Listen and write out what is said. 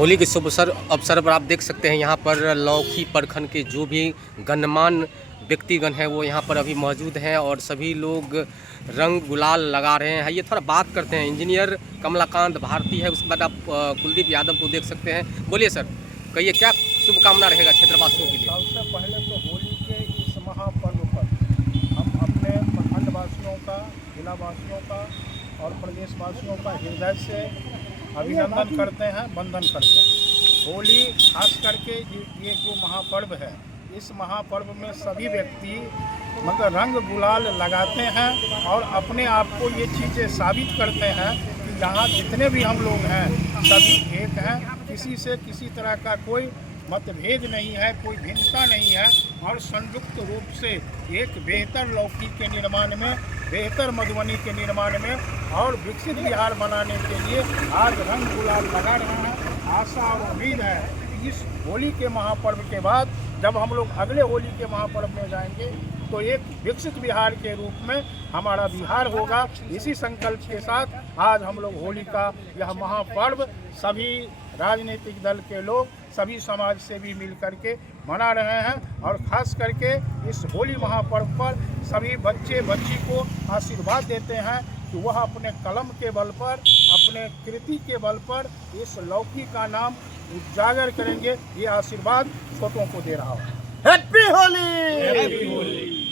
होली के शुभ अवसर पर आप देख सकते हैं यहाँ पर लौकी प्रखंड के जो भी गणमान्य व्यक्तिगण हैं वो यहाँ पर अभी मौजूद हैं और सभी लोग रंग गुलाल लगा रहे हैं। ये थोड़ा बात करते हैं। इंजीनियर कमलाकांत भारती है, उसके बाद आप कुलदीप यादव को देख सकते हैं। बोलिए सर, कहिए क्या शुभकामना रहेगा क्षेत्रवासियों के लिए? सबसे पहले तो होली के इस महापर्व पर हम अपने प्रखंडवासियों का, जिलावासियों का और प्रदेशवासियों का हृदय से अभिनंदन करते हैं, वंदन करते हैं। होली खास करके ये जो महापर्व है, इस महापर्व में सभी व्यक्ति मतलब रंग गुलाल लगाते हैं और अपने आप को ये चीज़ें साबित करते हैं कि यहाँ जितने भी हम लोग हैं सभी एक हैं, किसी से किसी तरह का कोई मतभेद नहीं है, कोई भिन्नता नहीं है और संयुक्त रूप से एक बेहतर लौकी के निर्माण में, बेहतर मधुबनी के निर्माण में और विकसित बिहार बनाने के लिए आज रंग गुलाल लगा रहे हैं। आशा और उम्मीद है कि इस होली के महापर्व के बाद जब हम लोग अगले होली के महापर्व में जाएंगे तो एक विकसित बिहार के रूप में हमारा बिहार होगा। इसी संकल्प के साथ आज हम लोग होली का यह महापर्व सभी राजनीतिक दल के लोग, सभी समाज से भी मिल करके मना रहे हैं और ख़ास करके इस होली महापर्व पर सभी बच्चे बच्ची को आशीर्वाद देते हैं कि वह अपने कलम के बल पर, अपने कृति के बल पर इस लौकी का नाम उजागर करेंगे। ये आशीर्वाद छोटों को दे रहा हूँ। हैप्पी होली।